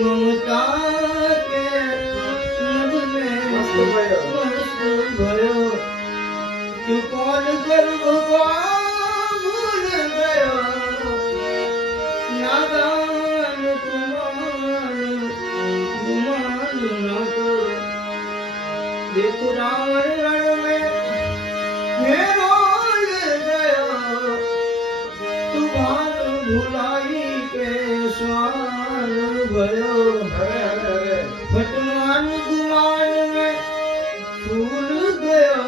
ममता के नभ में मस्त भयो तू कौन गर्भ को भूल गयो नादान तुमान गुमान न करो देखो रावण रण में मेरो भुलाई के स्वान भयो फटमान गुमान में फूल गयो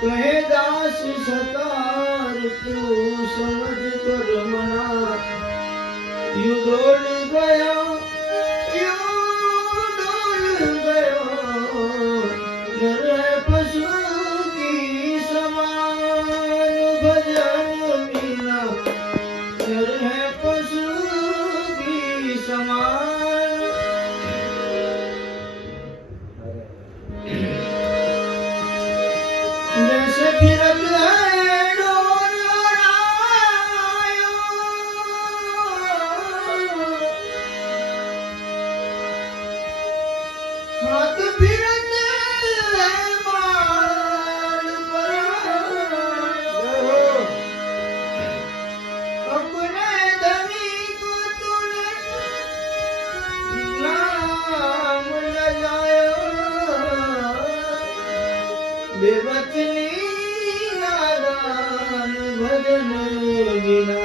कहे दास सतार तू समझ कर मना यू डोल गयो नर है पशु की समान भजन बिना नर है पशु की समान जैसे फिरत है डोर आयो हाथ फिरत है माल पर अपने धनी को तूने नाम लगायो बेवचनी नादान भजन बिना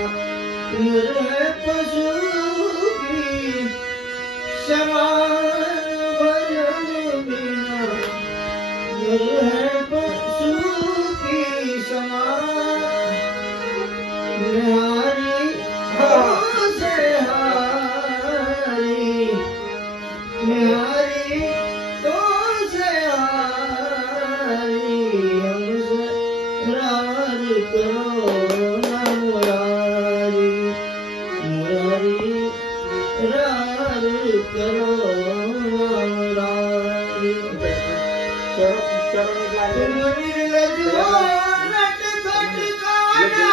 नर है पशु की समान भजन बिना नर है पशु की समान निहारी से हारी निहारी तो से हारी हमसे रार करो ना मुरारी मुरारी रार करो ना मुरारी तुम निर्लज हो नट खट काना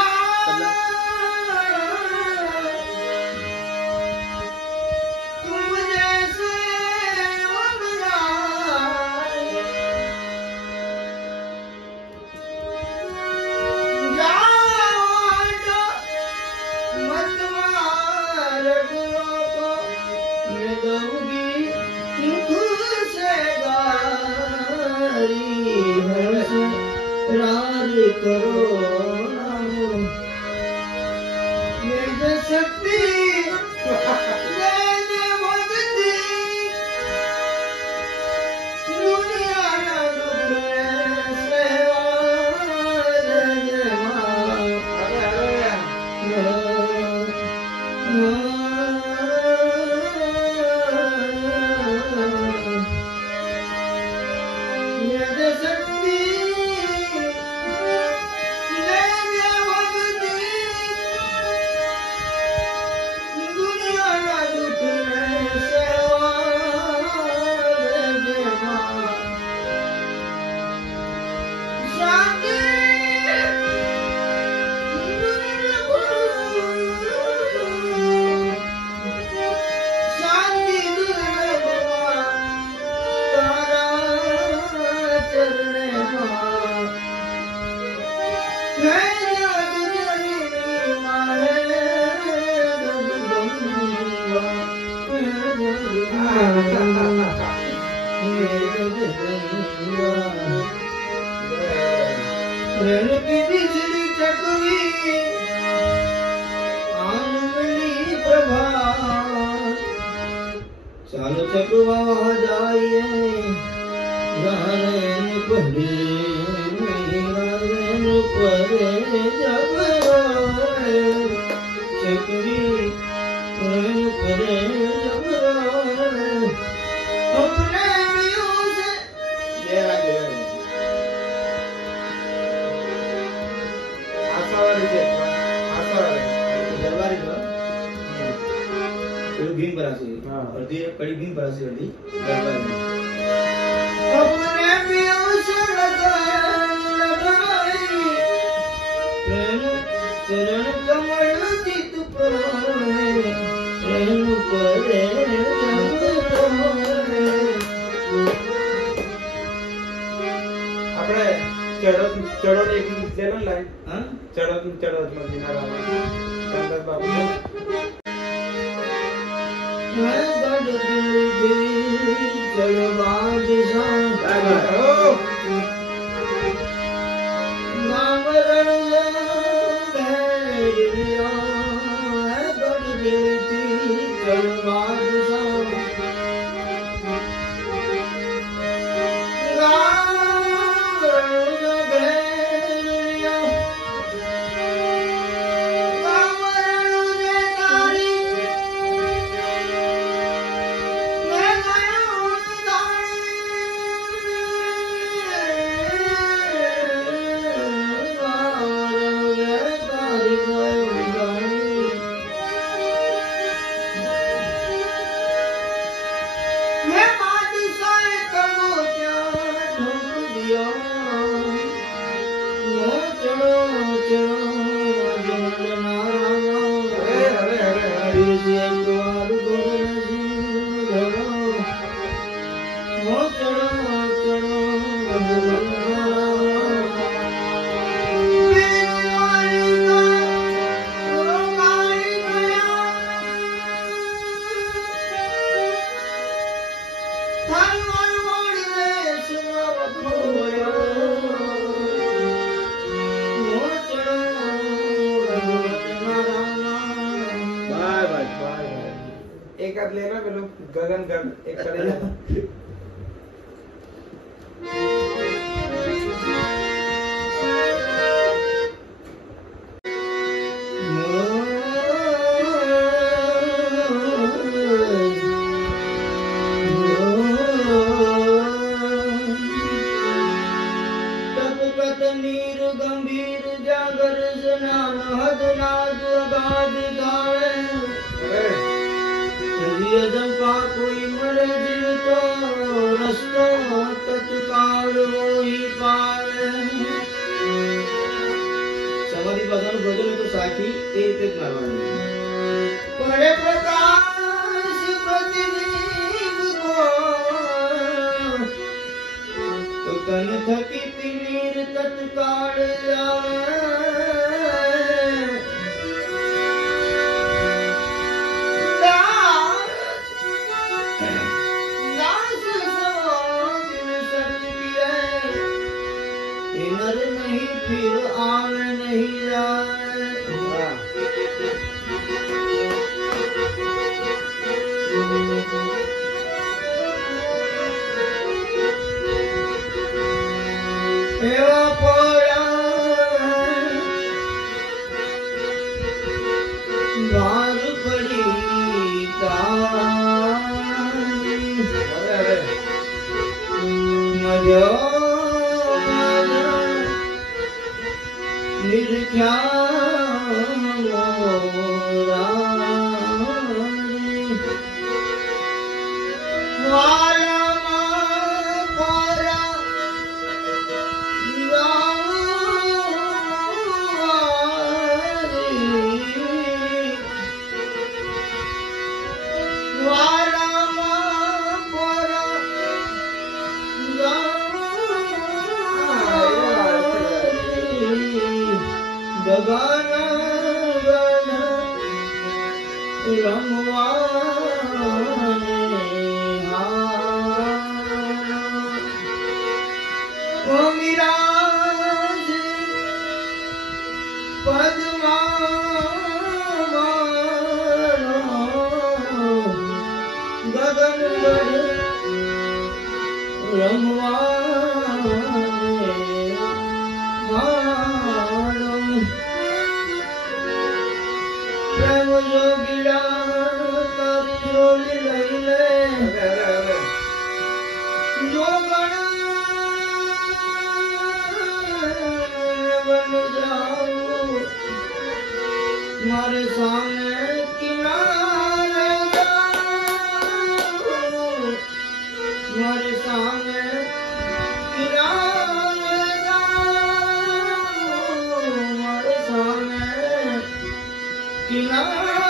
तुम जैसे वंदनाई जाओ मत मार डरो को मैं दूंगी मुख से गारी हमसे रार करो नामो मेरे शक्ति मैंने भक्ति दुनिया ना दुख सेवा जय मेरे शक्ति मैंने भक्ति दुनिया ना दुख सेवा जय शांति शांति तारा चरणे प्रेम की बिजली चकवी आंगली प्रभा चालो चकवा जाइए गाने पढ़े परे जब रोए चकवी प्रेम करे जब रोए अपने मियों से दरबारी जो भीम बरासी और दी कड़ी भीम बरासी वाली दरबार में अपने पियों से लगाई प्रेम चरण कमल चित प्रोहे रेणु परे આપણે ચડો એક લીધેલો લાઈન હા ચડો મદીના વાળા સંગત બાબુ मैं गढ़ दिल जलवाद सा नाम रण भैरिया गढ़ दिल जलवाद सा नाम रण भैरिया नाम रण नारी एक हाथ लेना पेलो गगन गगन एक करे नीर गंभीर जागर स्नान हद नाद अगाध गावे जंपा कोई मरे जीव तो रस्तो तत्काल वो ही पावे समाधि भजन भजन तो साखी एक मारवानी पड़े प्रकाश प्रतिदीप को तो तन थकी तिमीर तत्काल जावे नर नहीं फिर आवे नहीं जाए एवा पोया बार पड़ी मजो निर्ख्या मोरा वाला मारा वाला मारा गगन गण रमवाने ओ मिराज पद्मा गगन गण रमवाने प्रेम जोगिड़ा तर जोड़ी लैले जोगण बन जाऊं मारे सामने किनारे जाऊं मारे सामने किनारे जाऊं मारे सामने किनारे